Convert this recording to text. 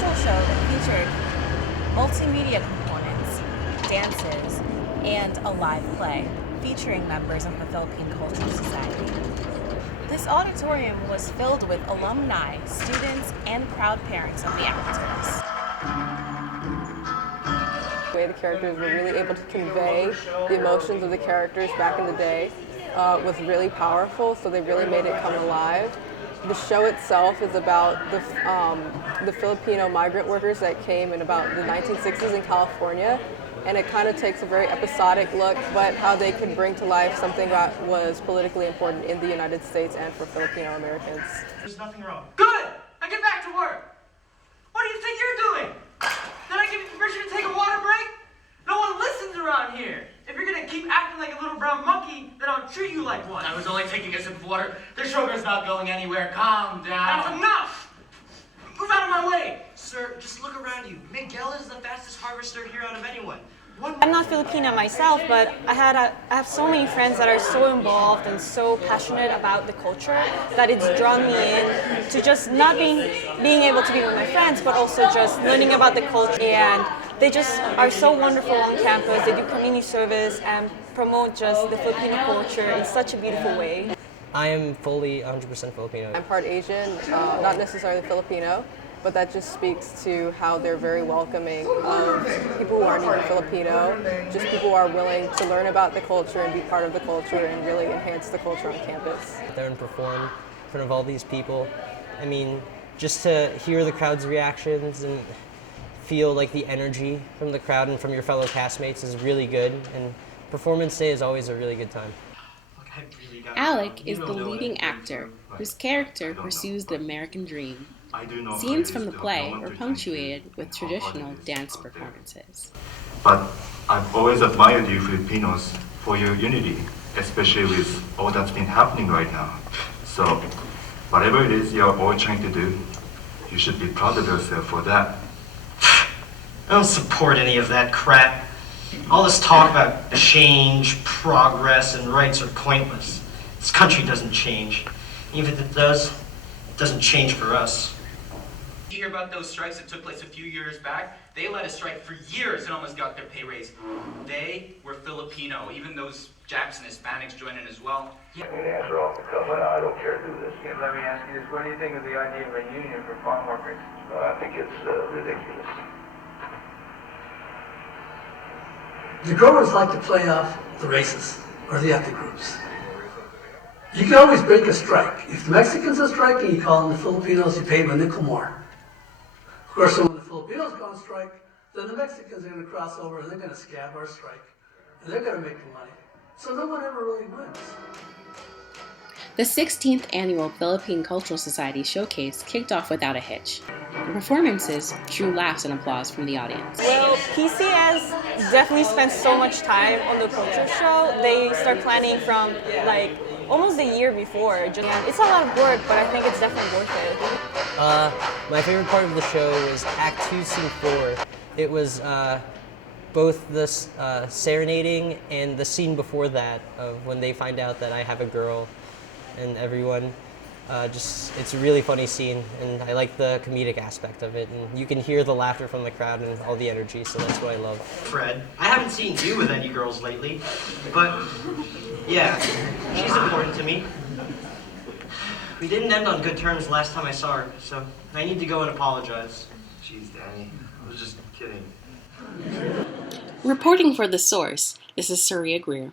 cultural show featured multimedia components, dances, and a live play featuring members of the Philippine Cultural Society. This auditorium was filled with alumni, students, and proud parents of the actors. The way the characters were really able to convey the emotions of the characters back in the day was really powerful, so they really made it come alive. The show itself is about the Filipino migrant workers that came in about the 1960s in California, and it kind of takes a very episodic look, but how they could bring to life something that was politically important in the United States and for Filipino Americans. There's nothing wrong. Good! I get back to work! What do you think you're doing? Did I give you permission to take a water break? No one listens around here. If you're gonna keep acting like a little brown monkey, then I'll treat you like one. I was only taking a sip of water. The sugar's not going anywhere. Calm down. That's enough! Move out of my way! Sir, just look around you. Miguel is the fastest harvester here out of anyone. I'm not Filipina myself, but I have so many friends that are so involved and so passionate about the culture that it's drawn me in to just not being able to be with my friends, but also just learning about the culture. And they just are so wonderful on campus. They do community service and promote just the Filipino culture in such a beautiful way. I am fully 100% Filipino. I'm part Asian, not necessarily Filipino, but that just speaks to how they're very welcoming of people who aren't even Filipino, just people who are willing to learn about the culture and be part of the culture and really enhance the culture on campus. Get there and perform in front of all these people. I mean, just to hear the crowd's reactions and feel like the energy from the crowd and from your fellow castmates is really good, and performance day is always a really good time. Alec is the leading actor whose character pursues the American dream. Scenes from the play were punctuated with traditional dance performances. But I've always admired you Filipinos for your unity, especially with all that's been happening right now. So whatever it is you're all trying to do, you should be proud of yourself for that. I don't support any of that crap. All this talk about change, progress, and rights are pointless. This country doesn't change. Even if it does, it doesn't change for us. Did you hear about those strikes that took place a few years back? They led a strike for years and almost got their pay raise. They were Filipino. Even those Japs and Hispanics joined in as well. Yeah. I'm going to answer off the cuff, and I don't care to do this. Yeah, let me ask you this. What do you think of the idea of a union for farm workers? I think it's ridiculous. The growers like to play off the races or the ethnic groups. You can always break a strike. If the Mexicans are striking, you call them the Filipinos, you pay them a nickel more. Of course, when the Filipinos go on strike, then the Mexicans are going to cross over and they're going to scab our strike. And they're going to make the money. So no one ever really wins. The 16th Annual Philippine Cultural Society Showcase kicked off without a hitch. The performances drew laughs and applause from the audience. Well, PCS definitely spends so much time on the culture show. They start planning from like almost a year before. It's a lot of work, but I think it's definitely worth it. My favorite part of the show was Act 2, Scene 4. It was both the serenading and the scene before that of when they find out that I have a girl, and everyone. It's a really funny scene, and I like the comedic aspect of it, and you can hear the laughter from the crowd and all the energy, so that's what I love. Fred, I haven't seen you with any girls lately, but yeah, she's important to me. We didn't end on good terms last time I saw her, so I need to go and apologize. Jeez, Danny, I was just kidding. Reporting for The Source, this is Saria Greer.